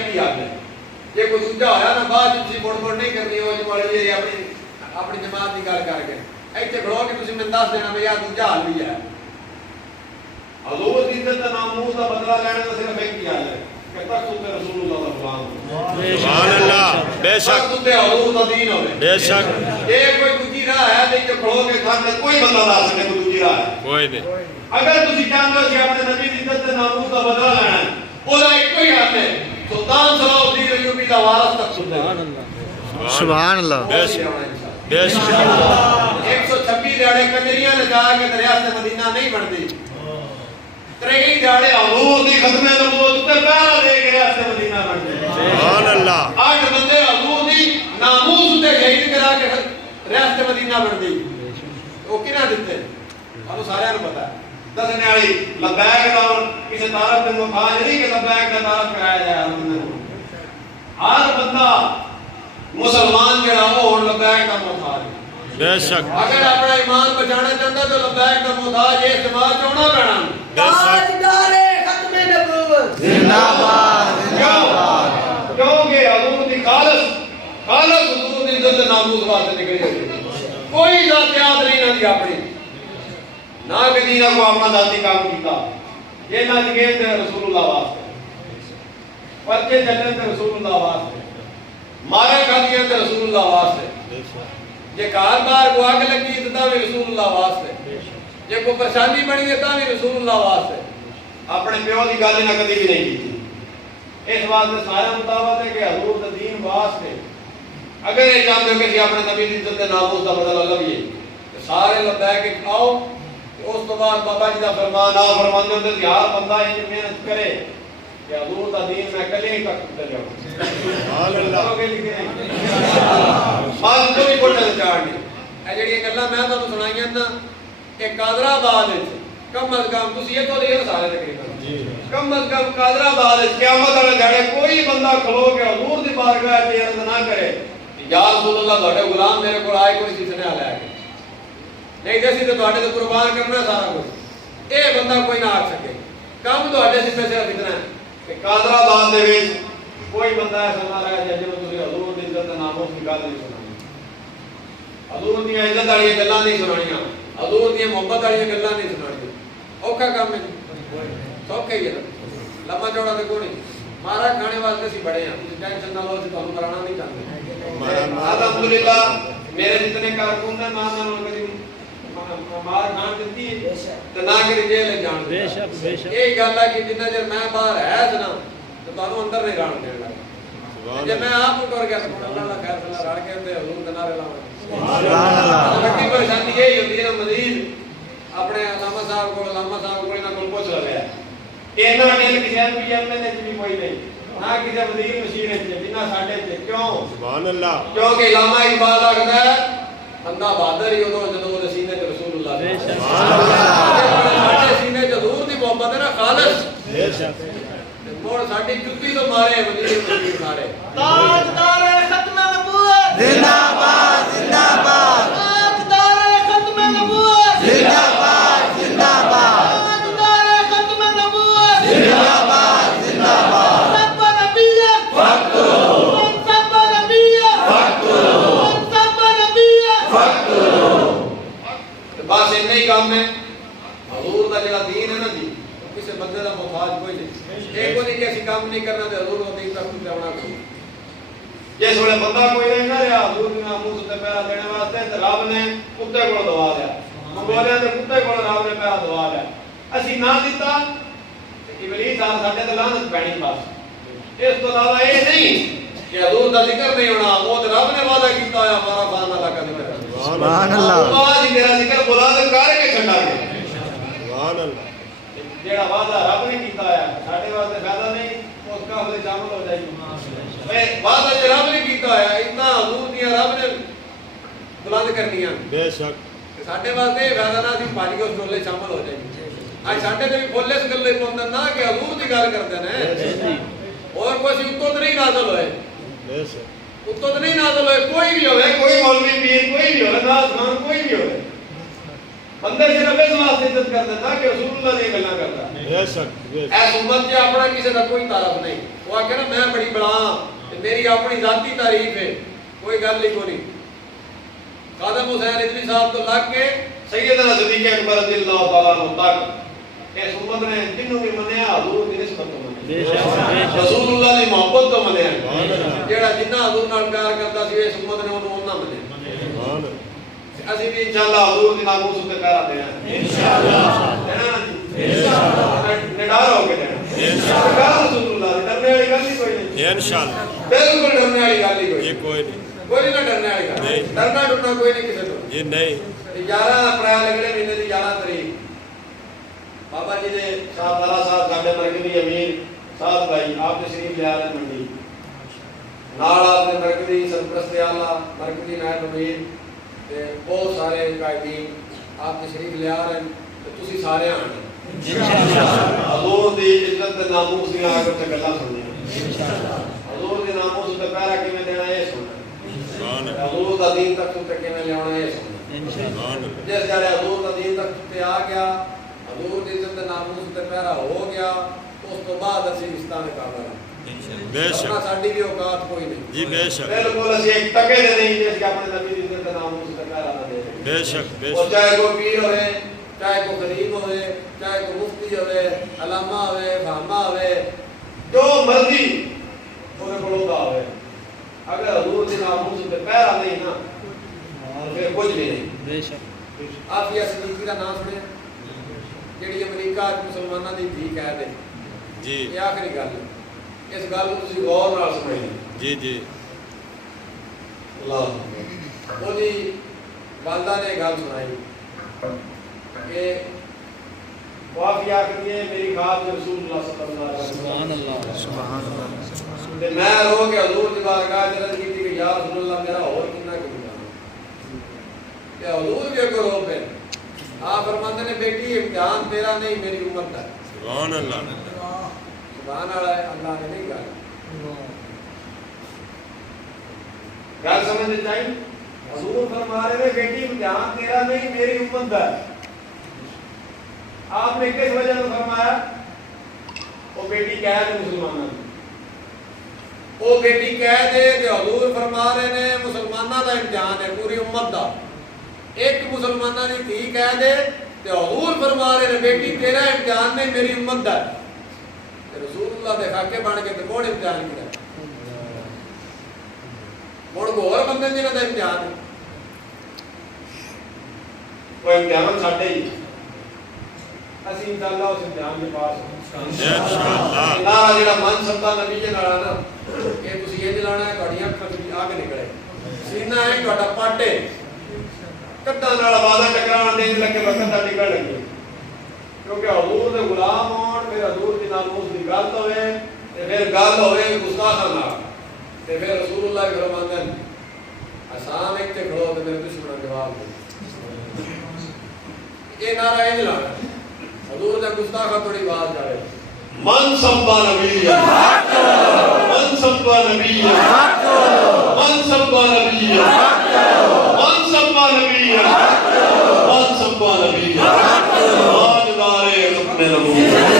ایک ہی حل ہے جی کوئی دوجا ہوا نا بعد تھی مڑ مڑ نہیں کرنی وہ جی اپنی جماعت کی گل کر کے اتنے کھڑو کہ تھی مجھے دس دینا بھی یار دوجا حل بھی ہے حضور کی عزت ناموس کا بدلہ لینے کا صرف ایک ہی حل ہے کہ تک تے رسول اللہ کا غلام سبحان اللہ بے شک تے حضور کا دین ہوے بے شک یہ کوئی دوجی راہ ہے نہیں کہ کھڑو کے سامنے کوئی بندہ لا سکے کوئی دوجی راہ ہے کوئی نہیں اگر تسی چاہتے ہو کہ اپنے نبی کی عزت ناموس کا بدلہ لینا ہے وہ ایک ہی حل ہے سلطان صلاح الدین ایوبی کا وارث تک سبحان اللہ سبحان اللہ بے شک بے شک 126 دیہڑے کنجریاں لگا کے دریا سے مدینہ نہیں بنتی 23 دیہڑے حضور دی ختم نبوت تے پہلا دے کے ریا سے مدینہ بنتے سبحان اللہ 8 بندے حضور دی ناموس تے شہید کرا کے ریا سے مدینہ بنتی وہ کنا دیتے اب سارے نوں پتہ ہے دسنے والی لبیک دا کسی طرف تے محتاج نہیں کہ لبیک دا طرف کرایا جائے ہر بندہ مسلمان جڑا وہ لبیک دا محتاج ہے بے شک اگر اپنا ایمان بچانا چاہتا تو لبیک کا محتاج یہ اجتماع چونا پینا تاجدار ختم نبوت زندہ باد زندہ باد کیونکہ حضور دی خالص حضور دی عزت ناموس واسطے نکلی ہوئی کوئی ذاتیات نہیں نہ دی اپنی نہ کدی نہ کو اپنا ذاتی کام کیتا یہ نہ گئے تے رسول اللہ واسطے پرچے چلے تے رسول اللہ واسطے مارے کھادیاں تے رسول اللہ واسطے جے کار بار کو آگ لگی تو بھی رسول اللہ واسطے جے کو پریشانی بنی ہے تو بھی رسول اللہ واسطے اپنے پیو کی گل نہ کبھی بھی نہیں کی اس واسطے سارا مطابق ہے کہ حضور دا دین واسطے اگر یہ چاہتے ہو کہ اپنے نبی دی عزت ناموس کا بدلہ لویے تو سارے لبیک کے کھاؤ اس تو بعد بابا جی دا فرمان آ فرماندے ہوندے کہ ہر بندہ یہ محنت کرے کہ حضور دا دین میں کلے ہی تک تے جاؤں سبحان اللہ بات تو بھی کوٹے چاڑنی اے جڑی گلاں میں تانوں سنائیاں نا کہ قادرآباد وچ کم از کم تسی یہ تو دے سارے تقریبا کم از کم قادرآباد وچ قیامت والے دھڑے کوئی بندہ کھلو کے حضور دی بارگاہ وچ عرض نہ کرے یا رسول اللہ تہاڈے غلام میرے کول آئے کوئی کس نے آ لے نہیں جیسی تو تہاڈے تے قربان کرنا سارا کچھ اے بندہ کوئی نہ آ سکے کم تہاڈے ذمہ صرف اتنا ہے کہ قادرآباد دے وچ کوئی بندہ ایسا نہ رہے جے تسی حضور دی عزت ناموس کی گل نہیں سنانی حضور دی عزت والی گلاں نہیں سنانیاں حضور دی محبت والی گلاں نہیں سنانیاں اوکھا کام ہے سوکھا ہی ہے نا لمبا چوڑا تے کوئی نہیں مارا کھانے واسطے سی بڑے ہیں تسی ٹینشن نہ لو سی تانوں کرانا نہیں چاہتے الحمدللہ میرے جتنے کارکن ہیں نہ کبھی مار کھان دیتی ہے تے نہ کہ جیل جان بے شک یہی گل ہے کہ جتنا چر میں باہر ہے نا تو تانوں اندر نہیں رہن دینا جے میں آپ ٹر گیا تو اللہ اللہ خیر اللہ رڑ کے تے حضور دے نعرے لاواں سبحان اللہ بڑی پریشانی یہی ہوندی ہے مزید اپنے علامہ صاحب کو نہ کوئی پوچھ لیا اینا ڈیل کسی پی ایم نے بھی کوئی نہیں نہ کسی وزیر مشیر ہے جنہ ساڈے تے کیوں سبحان اللہ کیونکہ علامہ اقبال آکھدا ہے بندہ بہادر ہی ہو جدوں سینے تے رسول اللہ بے شک سبحان اللہ ساڈے سینے تے حضور دی محبت ہے نا خالص بے شک مور ساڈی جُتی تو مارے وزیر مشیر مارے تاجدار ختم نبوت زندہ باد زندہ باد تاجدار ختم نبوت زندہ باد زندہ باد تاجدار ختم نبوت زندہ باد زندہ باد سب نبیہ فقط سب نبیہ فقط سب نبیہ فقط بس اتنا ہی کام ہے حضور دا جڑا دین ہے نا جی کسی بندے دا محتاج کوئی نہیں ایک کو نہیں کہ اسی کام نہیں کرنا تے حضور دا دین تک پہنچاونا کوئی جس ویلے بندہ کوئی نہیں نہ رہا حضور دے ناموس تے پہرا دینے واسطے تے رب نے کتے کول دعا لیا منگولیا تے کتے کول رب نے پہرا دعا لیا اسی نہ دیتا تے ابلیس آ ساڈے تے لعنت پینی بس اس تو علاوہ یہ نہیں کہ حضور دا ذکر نہیں ہونا وہ تے رب نے وعدہ کیتا ہے ہمارا فان اللہ کا ذکر سبحان اللہ اللہ جی میرا ذکر بلند کر کے چھڈا کے سبحان اللہ جیڑا وعدہ رب نے کیتا ہے ساڈے واسطے فائدہ نہیں اس کا ہمیں شامل ہو جائے اے وعدہ جو رب نے کیتا ہے اتنا حضور دیاں رب نے بلند کرنیاں بے شک کہ ساڈے واسطے فائدہ نہ سی پاجی کو ٹولے شامل ہو جائے اج ساڈے تے بھی بولے اس گلے پوندے نہ کہ حضور دی گل کردے نے اور کوئی اتوں تے نہیں نازل ہوئے بے شک اتوں تے نہیں نازل ہوئے کوئی بھی ہوئے کوئی مولوی پیر کوئی بھی ہوئے ناز خان کوئی بھی ہوئے بندے صرف اس واسطے عزت کرتا تھا کہ رسول اللہ دی گلاں کرتا بے شک بے شک اس امت سے اپنا کسی کا کوئی تعارف نہیں وہ آ کے نا میں بڑی بڑا ہاں میری اپنی ذاتی تعریف ہے کوئی گل نہیں کوئی خادم حسین رضوی صاحب تو لگ کے سیدنا صدیق اکبر رضی اللہ تعالیٰ عنہ تک اس امت نے جنوں بھی منیا حضور دی نسبت تو منیا رسول اللہ دی محبت تو منیا جیڑا جنہ حضور نال پیار کرتا سی اس امت نے انہوں نہ منیا اسی بھی انشاءاللہ حضور دی ناموس تے پیرا دینا انشاءاللہ انشاءاللہ نڈار ہو کے دینا انشاءاللہ رسول اللہ دی ڈرنے والی گل ہی کوئی نہیں انشاءاللہ بالکل ڈرنے والی گل ہی کوئی یہ کوئی نہیں کوئی نہ ڈرنے والی گل نہیں ڈرنا ڈرنا کوئی نہیں کسی تو یہ نہیں 11 اپریل اگلے مہینے دی 11 تاریخ بابا جی نے صاحب والا صاحب ساڈے مرکزی امیر صاحب بھائی آپ تشریف لے آ رہے منڈی نال آپ نے مرکزی سرپرست اعلیٰ مرکزی نائب امیر تے بہت سارے قائدین آپ تشریف لے آ رہے ہیں تے تسی سارے آنے حضور دی عزت تے ناموس دی آ کے گلاں سننی حضور دی ناموس تے پیرا کیویں دینا اے سننا حضور دا دین تک تے کیویں لے آنا اے سننا جس جڑے حضور دا دین تک تے آ گیا حضور دی عزت تے ناموس تے پیرا ہو گیا اس تو بعد اسی رشتہ میں کام کرنا بے شک ساڈی بھی اوقات کوئی نہیں جی بے شک بالکل اسی ایک ٹکے دے نہیں جس کہ اپنے نبی دی عزت تے ناموس تے پیرا نہ دے بے شک بے اور شک چاہے کوئی پیر ہوئے چاہے کوئی غریب ہوئے چاہے کوئی مفتی ہوئے علامہ ہوئے فہمہ ہوئے جو مرضی انہیں کھڑوتا ہوئے اگر حضور دی ناموس تے پیرا نہیں نا پھر کچھ بھی نہیں بے شک آفیہ صدیقی کا نام سنے جیڑی امریکہ مسلمانوں دی دھی کہہ دے جی یہ آخری گل ہے اس گل کو تسی غور نال سمجھیں جی جی اللہ وہ جی والدہ نے گل سنائی کہ وافی آخری ہے میری خواب رسول اللہ صلی اللہ علیہ وسلم سبحان اللہ سبحان اللہ تے میں رو کے حضور دی بارگاہ وچ عرض کیتی کہ یا رسول اللہ میرا اور کتنا کم کہ حضور بھی کو رو پہ آپ فرماتے نے بیٹی امتحان تیرا نہیں میری امت کا سبحان اللہ سبحان اللہ نے نہیں کہا گل سمجھ چاہیے حضور فرما رہے ہیں بیٹی امتحان تیرا نہیں میری امت کا آپ نے کس وجہ سے فرمایا وہ بیٹی کہہ دے مسلمانوں وہ بیٹی کہہ دے کہ حضور فرما رہے ہیں مسلمانوں کا امتحان ہے پوری امت کا ایک مسلمانوں کی دھی کہہ دے کہ حضور فرما رہے ہیں بیٹی تیرا امتحان نہیں میری امت کا رسول اللہ دے خاکے بن کے کون امتحان کیا مڑ کو اور بندے جنہاں دا امتحان ہے وہ امتحان ساڈے ہی اسی انشاءاللہ اس امتحان کے پاس انشاءاللہ اللہ جڑا من سبدا نبی جے نال نا کہ تسی یہ دلانا ہے تہاڈیاں اکھاں وچ آگ نکلے سینہ ہے تہاڈا پاٹے کداں نال آوازاں ٹکراون دے لگے وقت دا نکل لگے کیونکہ حضور دے غلام ہون پھر حضور دی ناموس دی گل ہوے تے پھر گل ہوے گستاخاں نال تے پھر رسول اللہ فرماندے ہیں اساں ایک تے کھڑو تے میرے دشمن جواب دے یہ نعرہ ہے لانا حضور دے گستاخاں تھوڑی آواز جاوے من سبا نبی من سبا نبی من سبا نبی من سبا نبی من سبا نبی آج دارے ختم نبوت